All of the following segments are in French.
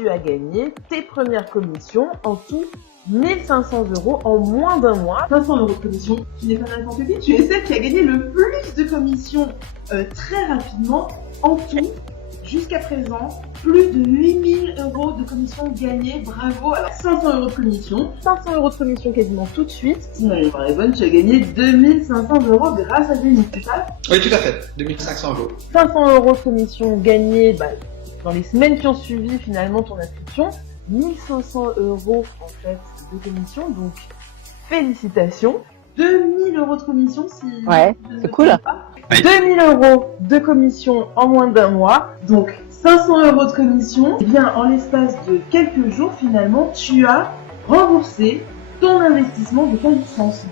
tu as gagné tes premières commissions, en tout 1500 € en moins d'un mois. 500 € de commission, tu n'es pas n'importe qui, tu es celle qui a gagné le plus de commissions très rapidement. En tout, jusqu'à présent, plus de 8000 € de commissions gagnées, bravo. Alors 500 € de commission, 500 € de commission quasiment tout de suite. Si ma mémoire est bonne, tu as gagné 2500 € grâce à Zénith, c'est ça? Oui, tout à fait, 2500 €. 500 € de commission gagnée dans les semaines qui ont suivi finalement ton inscription. 1500 € en fait de commission, donc félicitations. 2000 € de commission si... Ouais, c'est cool. 2000 € de commission en moins d'un mois, donc 500 € de commission. Et bien en l'espace de quelques jours finalement, tu as remboursé ton investissement de ta licence.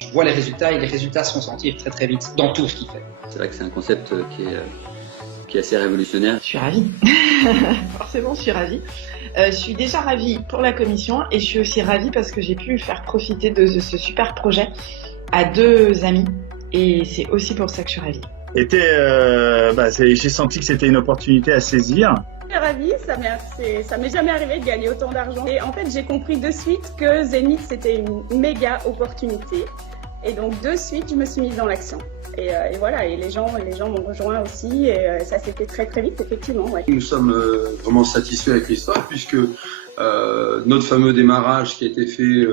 Je vois les résultats et les résultats sont sentis très très vite dans tout ce qu'il fait. C'est vrai que c'est un concept qui est assez révolutionnaire. Je suis ravie. Forcément, je suis ravie. Je suis déjà ravie pour la commission et je suis aussi ravie parce que j'ai pu faire profiter de ce super projet à 2 amis et c'est aussi pour ça que je suis ravie. J'ai senti que c'était une opportunité à saisir. Je suis ravie, ça m'est jamais arrivé de gagner autant d'argent. Et en fait, j'ai compris de suite que Zénith, c'était une méga opportunité. Et donc, de suite, je me suis mise dans l'action. Et voilà, et les gens m'ont rejoint aussi, et ça s'est fait très très vite, effectivement. Ouais. Nous sommes vraiment satisfaits avec l'histoire, puisque notre fameux démarrage qui a été fait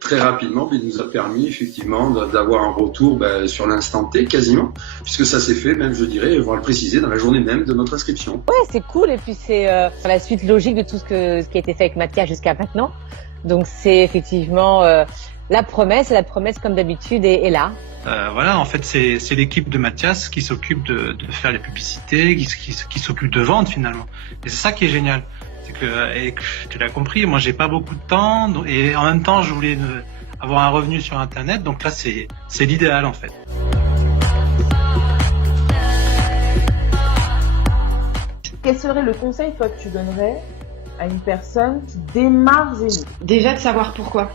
très rapidement nous a permis effectivement d'avoir un retour sur l'instant T quasiment, puisque ça s'est fait même, je dirais, on va le préciser, dans la journée même de notre inscription. Ouais, c'est cool, et puis c'est la suite logique de tout ce qui a été fait avec Mathias jusqu'à maintenant. Donc c'est effectivement la promesse comme d'habitude est là. Voilà, en fait, c'est l'équipe de Mathias qui s'occupe de faire les publicités, qui s'occupe de vendre finalement. Et c'est ça qui est génial. C'est que, et tu l'as compris, moi j'ai pas beaucoup de temps et en même temps je voulais avoir un revenu sur Internet. Donc là, c'est l'idéal en fait. Quel serait le conseil toi que tu donnerais à une personne qui démarre Zénith? Déjà de savoir pourquoi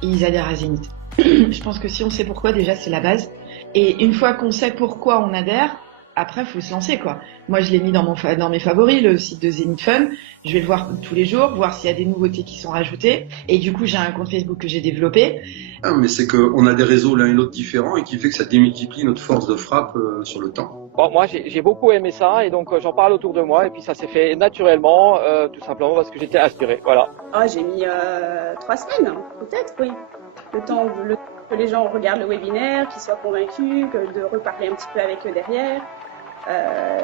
ils adhèrent à Zénith. Je pense que si on sait pourquoi, déjà c'est la base. Et une fois qu'on sait pourquoi on adhère, après faut se lancer quoi. Moi je l'ai mis dans mes favoris, le site de Zénith Fun. Je vais le voir tous les jours, voir s'il y a des nouveautés qui sont rajoutées. Et du coup j'ai un compte Facebook que j'ai développé. Ah, mais c'est qu'on a des réseaux l'un et l'autre différents et qui fait que ça démultiplie notre force de frappe sur le temps. Bon, moi j'ai beaucoup aimé ça et donc j'en parle autour de moi et puis ça s'est fait naturellement, tout simplement parce que j'étais inspiré. Voilà. Ah, j'ai mis 3 semaines, peut-être, oui. Le temps que les gens regardent le webinaire, qu'ils soient convaincus, de reparler un petit peu avec eux derrière.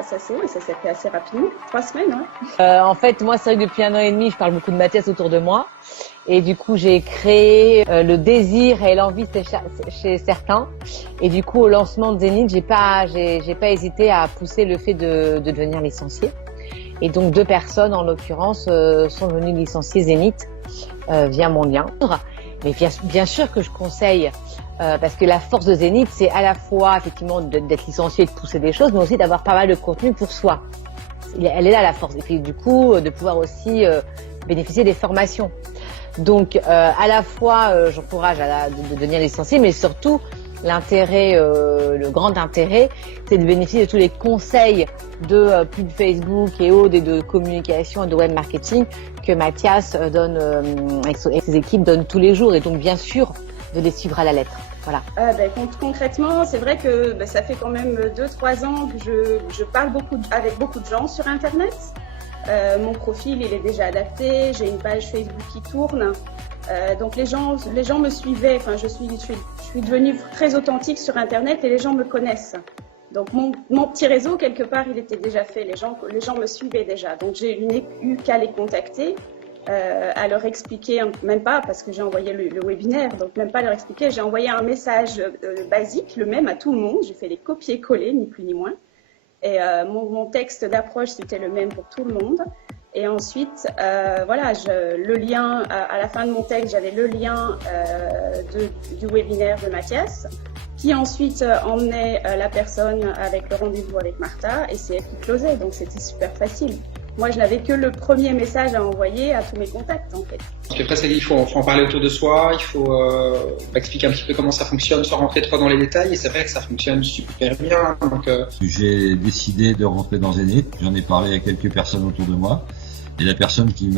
Ça s'est fait assez rapidement, 3 semaines. Ouais. En fait, moi, c'est vrai que depuis 1 an et demi, je parle beaucoup de Mathias autour de moi. Et du coup, j'ai créé le désir et l'envie chez certains. Et du coup, au lancement de Zénith, j'ai pas hésité à pousser le fait de devenir licencié. Et donc, 2 personnes, en l'occurrence, sont venues licencier Zénith via mon lien. Mais bien sûr que je conseille, parce que la force de Zénith, c'est à la fois effectivement d'être licencié et de pousser des choses, mais aussi d'avoir pas mal de contenu pour soi. Elle est là la force. Et puis du coup, de pouvoir aussi bénéficier des formations. Donc à la fois, j'encourage de devenir licencié, mais surtout l'intérêt, le grand intérêt, c'est de bénéficier de tous les conseils de pub Facebook et autres, et de communication et de web marketing que Mathias donne avec ses équipes donne tous les jours, et donc bien sûr de les suivre à la lettre. Voilà. Concrètement, c'est vrai que ça fait quand même 2-3 ans que je parle avec beaucoup de gens sur Internet. Mon profil il est déjà adapté, j'ai une page Facebook qui tourne. Donc les gens me suivaient. Enfin, je suis devenue très authentique sur Internet et les gens me connaissent. Donc mon petit réseau quelque part il était déjà fait. Les gens me suivaient déjà. Donc j'ai eu qu'à les contacter, à leur expliquer, même pas parce que j'ai envoyé le webinaire, donc même pas leur expliquer. J'ai envoyé un message basique, le même à tout le monde. J'ai fait les copier-coller, ni plus ni moins. Et mon texte d'approche c'était le même pour tout le monde. Et ensuite, le lien, à la fin de mon texte, j'avais le lien du webinaire de Mathias, qui ensuite emmenait la personne avec le rendez-vous avec Martha, et c'est elle qui closait, donc c'était super facile. Moi, je n'avais que le premier message à envoyer à tous mes contacts, en fait. Parce qu'après, il faut en parler autour de soi, il faut expliquer un petit peu comment ça fonctionne sans rentrer trop dans les détails, et c'est vrai que ça fonctionne super bien. Donc, J'ai décidé de rentrer dans Zenith, j'en ai parlé à quelques personnes autour de moi, et la personne qui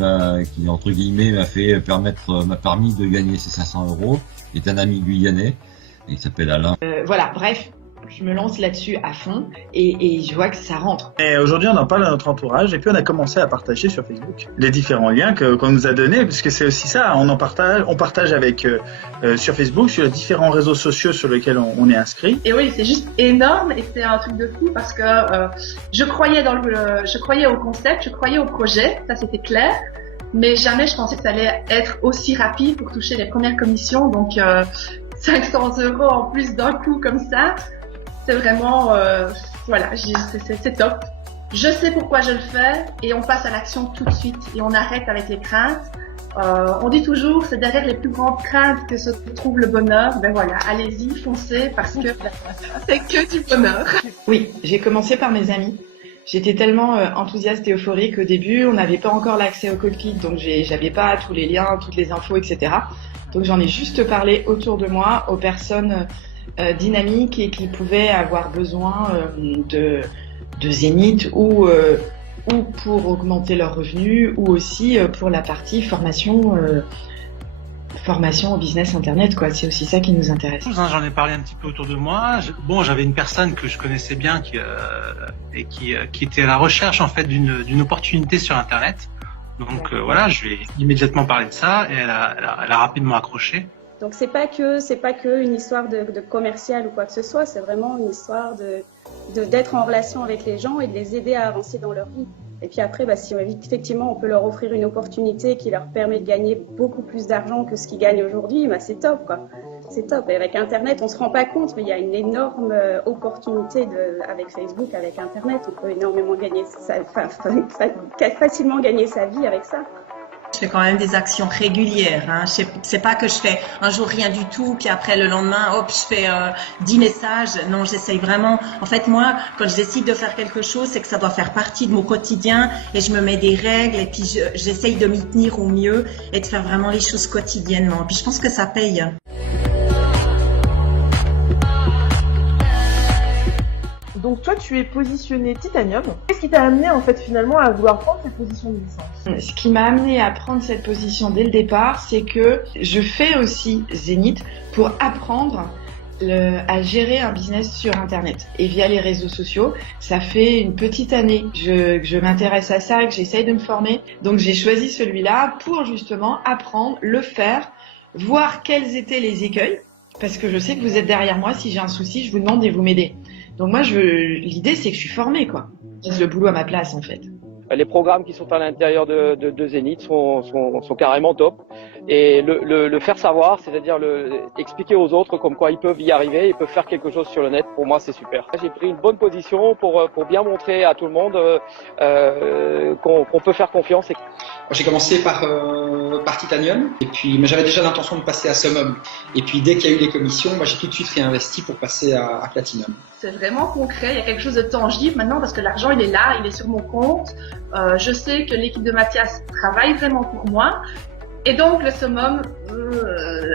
entre guillemets m'a permis de gagner ces 500 € est un ami guyanais, et il s'appelle Alain. Voilà, bref. Je me lance là-dessus à fond et je vois que ça rentre. Et aujourd'hui, on en parle à notre entourage et puis on a commencé à partager sur Facebook les différents liens qu'on nous a donnés, puisque c'est aussi ça, on partage avec sur Facebook, sur les différents réseaux sociaux sur lesquels on est inscrit. Et oui, c'est juste énorme et c'est un truc de fou parce que je croyais au concept, je croyais au projet, ça c'était clair. Mais jamais je pensais que ça allait être aussi rapide pour toucher les premières commissions. Donc 500 € en plus d'un coup comme ça, c'est vraiment, voilà, c'est top. Je sais pourquoi je le fais et on passe à l'action tout de suite et on arrête avec les craintes. On dit toujours, c'est derrière les plus grandes craintes que se trouve le bonheur. Ben voilà, allez-y, foncez parce que c'est que du bonheur. Oui, j'ai commencé par mes amis. J'étais tellement enthousiaste et euphorique au début, on n'avait pas encore l'accès au cockpit, donc j'avais pas tous les liens, toutes les infos, etc. Donc j'en ai juste parlé autour de moi aux personnes dynamiques et qui pouvaient avoir besoin de Zenith ou pour augmenter leurs revenus ou aussi pour la partie formation au business internet, quoi. C'est aussi ça qui nous intéresse. J'en ai parlé un petit peu autour de moi. J'avais une personne que je connaissais bien qui était à la recherche en fait d'une opportunité sur internet. Donc voilà, je lui ai immédiatement parlé de ça et elle a rapidement accroché. Donc c'est pas que une histoire de commercial ou quoi que ce soit, c'est vraiment une histoire d'être en relation avec les gens et de les aider à avancer dans leur vie. Et puis après, si effectivement on peut leur offrir une opportunité qui leur permet de gagner beaucoup plus d'argent que ce qu'ils gagnent aujourd'hui, c'est top, quoi. C'est top. Et avec Internet, on se rend pas compte, mais il y a une énorme opportunité avec Facebook, avec Internet. On peut énormément facilement gagner sa vie avec ça. Je fais quand même des actions régulières. Hein. C'est pas que je fais un jour rien du tout, puis après le lendemain, hop, je fais 10 messages. Non, j'essaye vraiment. En fait, moi, quand je décide de faire quelque chose, c'est que ça doit faire partie de mon quotidien et je me mets des règles et puis j'essaye de m'y tenir au mieux et de faire vraiment les choses quotidiennement. Puis je pense que ça paye. Donc toi, tu es positionné Titanium. Qu'est-ce qui t'a amené en fait finalement à vouloir prendre cette position de licence? Ce qui m'a amené à prendre cette position dès le départ, c'est que je fais aussi Zenith pour apprendre à gérer un business sur Internet et via les réseaux sociaux. Ça fait une petite année que je m'intéresse à ça, que j'essaye de me former. Donc j'ai choisi celui-là pour justement apprendre, le faire, voir quels étaient les écueils. Parce que je sais que vous êtes derrière moi. Si j'ai un souci, je vous demande et vous m'aidez. Donc moi, l'idée, c'est que je suis formée, quoi. C'est le boulot à ma place, en fait. Les programmes qui sont à l'intérieur de Zenith sont carrément top. Et le faire savoir, c'est-à-dire expliquer aux autres comme quoi ils peuvent y arriver, ils peuvent faire quelque chose sur le net, pour moi c'est super. J'ai pris une bonne position pour bien montrer à tout le monde qu'on peut faire confiance. J'ai commencé par Titanium, et puis j'avais déjà l'intention de passer à Summum. Et puis dès qu'il y a eu les commissions, j'ai tout de suite réinvesti pour passer à Platinum. C'est vraiment concret, il y a quelque chose de tangible maintenant parce que l'argent il est là, il est sur mon compte. Je sais que l'équipe de Mathias travaille vraiment pour moi. Et donc le summum,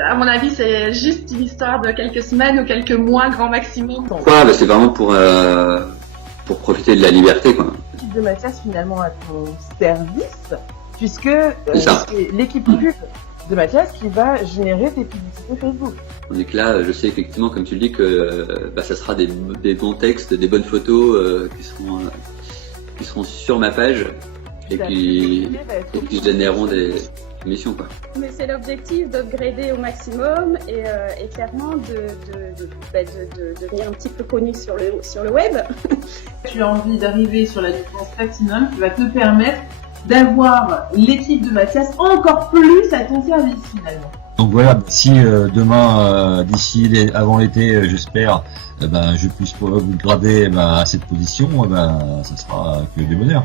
à mon avis, c'est juste une histoire de quelques semaines ou quelques mois grand maximum. Pourquoi ? C'est vraiment pour profiter de la liberté, quoi. L'équipe de Mathias finalement à ton service, puisque c'est l'équipe pub de Mathias qui va générer tes publicités Facebook. Donc là, je sais effectivement, comme tu le dis, que ça sera des bons textes, des bonnes photos qui seront sur ma page et qui généreront des missions, quoi. Mais c'est l'objectif d'upgrader au maximum et clairement de devenir un petit peu connu sur le web. Tu as envie d'arriver sur la licence Platinum qui va te permettre d'avoir l'équipe de Mathias encore plus à ton service finalement. Donc voilà, si demain, avant l'été, j'espère, je puisse vous grader à cette position, ça sera que du bonheur.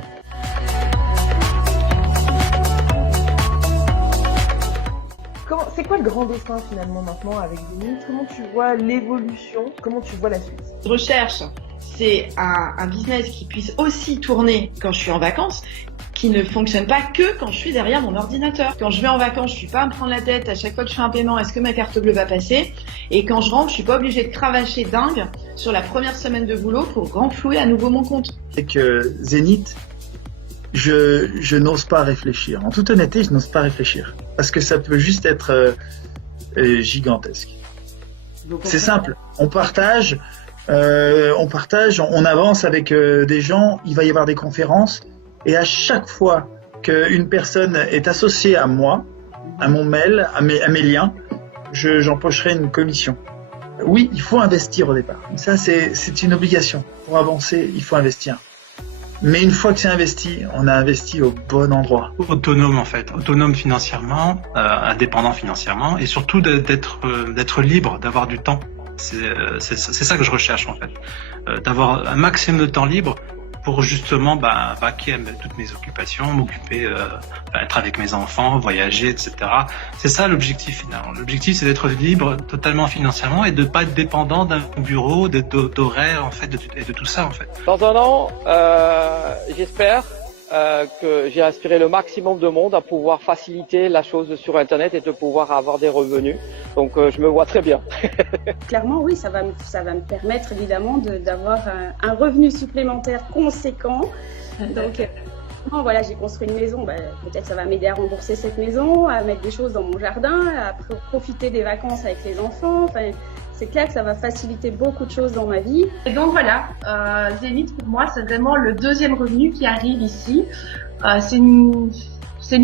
C'est quoi le grand dessin finalement maintenant avec Zénith? Comment tu vois l'évolution? Comment tu vois la suite? Recherche, c'est un business qui puisse aussi tourner quand je suis en vacances, qui ne fonctionne pas que quand je suis derrière mon ordinateur. Quand je vais en vacances, je suis pas à me prendre la tête à chaque fois que je fais un paiement, est-ce que ma carte bleue va passer? Et quand je rentre, je suis pas obligée de cravacher dingue sur la première semaine de boulot pour renflouer à nouveau mon compte. C'est que Zénith, je n'ose pas réfléchir. En toute honnêteté, je n'ose pas réfléchir. Parce que ça peut juste être gigantesque. C'est simple. On partage, on avance avec des gens, il va y avoir des conférences. Et à chaque fois qu'une personne est associée à moi, à mon mail, à mes liens, j'empocherai une commission. Oui, il faut investir au départ. Ça, c'est une obligation. Pour avancer, il faut investir. Mais une fois que c'est investi, on a investi au bon endroit. Autonome en fait, autonome financièrement, indépendant financièrement, et surtout d'être libre, d'avoir du temps. C'est ça que je recherche en fait, d'avoir un maximum de temps libre pour justement vaquer à toutes mes occupations, m'occuper, être avec mes enfants, voyager, etc. C'est ça l'objectif finalement. L'objectif c'est d'être libre totalement financièrement et de pas être dépendant d'un bureau, d'horaires en fait, de tout ça en fait. Dans un an, j'espère que j'ai inspiré le maximum de monde à pouvoir faciliter la chose sur Internet et de pouvoir avoir des revenus. Donc je me vois très bien. Clairement, oui, ça va me permettre évidemment d'avoir un revenu supplémentaire conséquent. Donc voilà, j'ai construit une maison, peut-être ça va m'aider à rembourser cette maison, à mettre des choses dans mon jardin, à profiter des vacances avec les enfants. Enfin, c'est clair que ça va faciliter beaucoup de choses dans ma vie. Et donc voilà, Zénith pour moi c'est vraiment le deuxième revenu qui arrive ici. C'est une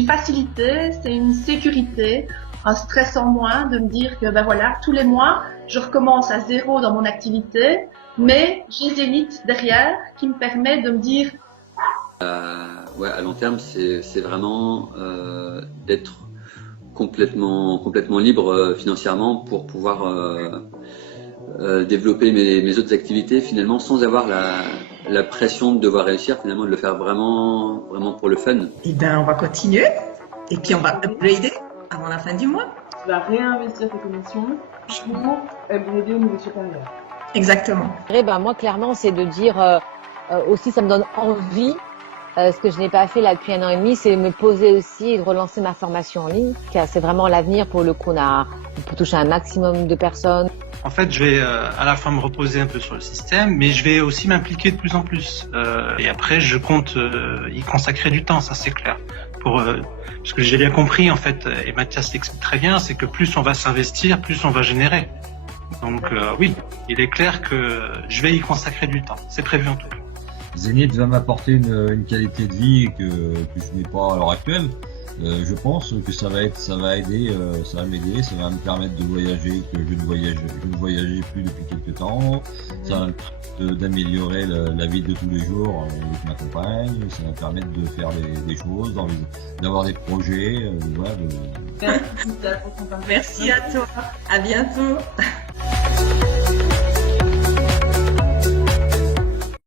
facilité, c'est une sécurité, un stress en moins de me dire que voilà, tous les mois je recommence à zéro dans mon activité, mais j'ai Zénith derrière qui me permet de me dire à long terme c'est vraiment d'être complètement libre financièrement pour pouvoir développer mes autres activités finalement sans avoir la pression de devoir réussir, finalement de le faire vraiment pour le fun. Et ben on va continuer et puis on va upgrader avant la fin du mois. Tu vas réinvestir tes commissions pour upgrader au niveau supérieur. Exactement. Moi clairement c'est de dire aussi ça me donne envie. Ce que je n'ai pas fait là depuis 1 an et demi, c'est me poser aussi et de relancer ma formation en ligne. Car c'est vraiment l'avenir pour le coup. On peut toucher un maximum de personnes. En fait, je vais à la fois me reposer un peu sur le système, mais je vais aussi m'impliquer de plus en plus. Et après, je compte y consacrer du temps, ça c'est clair. Parce que j'ai bien compris en fait, et Mathias l'explique très bien, c'est que plus on va s'investir, plus on va générer. Donc oui, il est clair que je vais y consacrer du temps. C'est prévu en tout cas. Zénith va m'apporter une qualité de vie que je n'ai pas à l'heure actuelle. Je pense que ça va m'aider, ça va me permettre de voyager, que je ne voyageais plus depuis quelques temps. Ça va me permettre d'améliorer la vie de tous les jours avec ma compagne. Ça va me permettre de faire des choses, d'avoir des projets. Merci à toi. À bientôt.